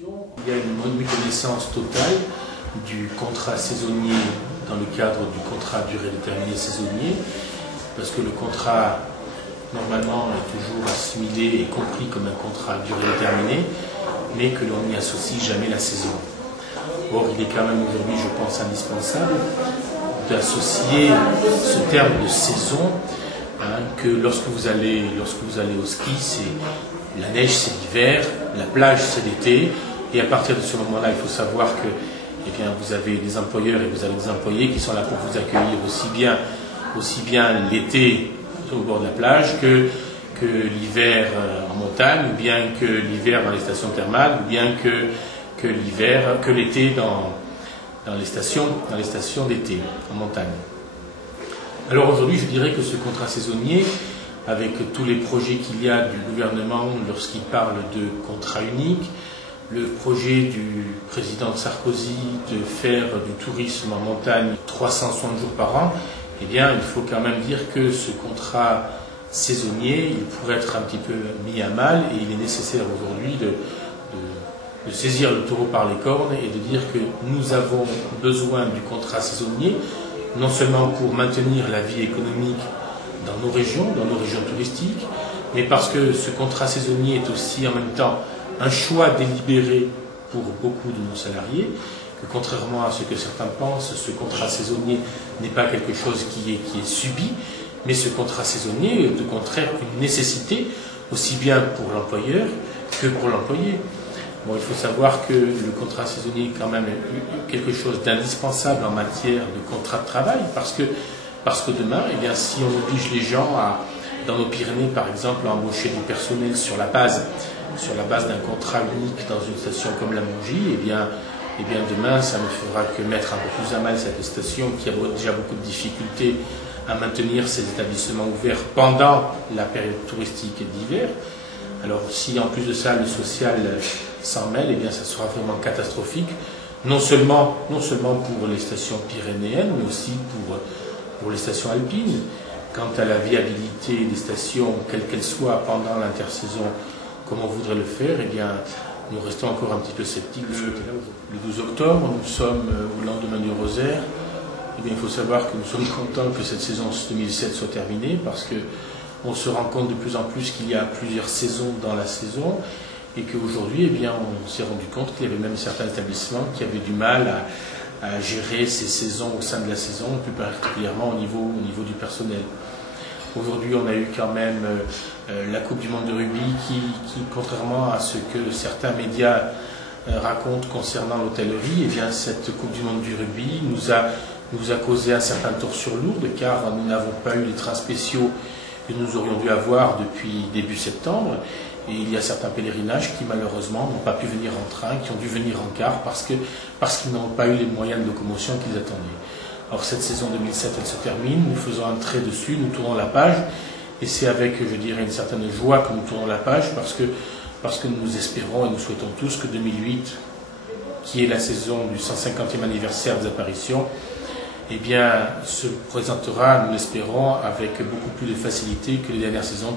Il y a une méconnaissance totale du contrat saisonnier dans le cadre du contrat à durée déterminée saisonnier, parce que le contrat normalement est toujours assimilé et compris comme un contrat à durée déterminée, mais que l'on n'y associe jamais la saison. Or, il est quand même aujourd'hui, je pense, indispensable d'associer ce terme de saison, que lorsque vous allez au ski, c'est la neige c'est l'hiver, la plage c'est l'été, et à partir de ce moment-là, il faut savoir que vous avez des employeurs et vous avez des employés qui sont là pour vous accueillir aussi bien l'été au bord de la plage que l'hiver en montagne, ou bien que l'hiver dans les stations thermales, ou bien que l'été dans les stations d'été en montagne. Alors aujourd'hui, je dirais que ce contrat saisonnier, avec tous les projets qu'il y a du gouvernement lorsqu'il parle de contrat unique, le projet du président Sarkozy de faire du tourisme en montagne 360 jours par an, eh bien, il faut quand même dire que ce contrat saisonnier, il pourrait être un petit peu mis à mal, et il est nécessaire aujourd'hui de saisir le taureau par les cornes et de dire que nous avons besoin du contrat saisonnier, non seulement pour maintenir la vie économique dans nos régions touristiques, mais parce que ce contrat saisonnier est aussi en même temps un choix délibéré pour beaucoup de nos salariés, que contrairement à ce que certains pensent, ce contrat saisonnier n'est pas quelque chose qui est subi, mais ce contrat saisonnier est au contraire une nécessité, aussi bien pour l'employeur que pour l'employé. Bon, il faut savoir que le contrat saisonnier est quand même quelque chose d'indispensable en matière de contrat de travail, parce que demain, si on oblige les gens dans nos Pyrénées, par exemple, à embaucher du personnel sur la base d'un contrat unique dans une station comme la Mongie, demain, ça ne fera que mettre un peu plus à mal cette station qui a déjà beaucoup de difficultés à maintenir ses établissements ouverts pendant la période touristique d'hiver. Alors, si en plus de ça, le social s'en mêle, ça sera vraiment catastrophique, non seulement pour les stations pyrénéennes, mais aussi pour les stations alpines. Quant à la viabilité des stations, quelle qu'elle soit, pendant l'intersaison, comme on voudrait le faire, nous restons encore un petit peu sceptiques. Le 12 octobre, nous sommes au lendemain du rosaire. Il faut savoir que nous sommes contents que cette saison 2007 soit terminée, parce qu'on se rend compte de plus en plus qu'il y a plusieurs saisons dans la saison, et qu'aujourd'hui, on s'est rendu compte qu'il y avait même certains établissements qui avaient du mal à gérer ces saisons au sein de la saison, plus particulièrement au niveau du personnel. Aujourd'hui, on a eu quand même la Coupe du Monde de rugby qui, contrairement à ce que certains médias racontent concernant l'hôtellerie, cette Coupe du Monde du rugby nous a causé un certain tour sur lourde, car nous n'avons pas eu les trains spéciaux que nous aurions dû avoir depuis début septembre. Et il y a certains pèlerinages qui, malheureusement, n'ont pas pu venir en train, qui ont dû venir en car parce qu'ils n'ont pas eu les moyens de locomotion qu'ils attendaient. Alors, cette saison 2007, elle se termine, nous faisons un trait dessus, nous tournons la page, et c'est avec, je dirais, une certaine joie que nous tournons la page, parce que nous espérons et nous souhaitons tous que 2008, qui est la saison du 150e anniversaire des apparitions, se présentera, nous l'espérons, avec beaucoup plus de facilité que les dernières saisons.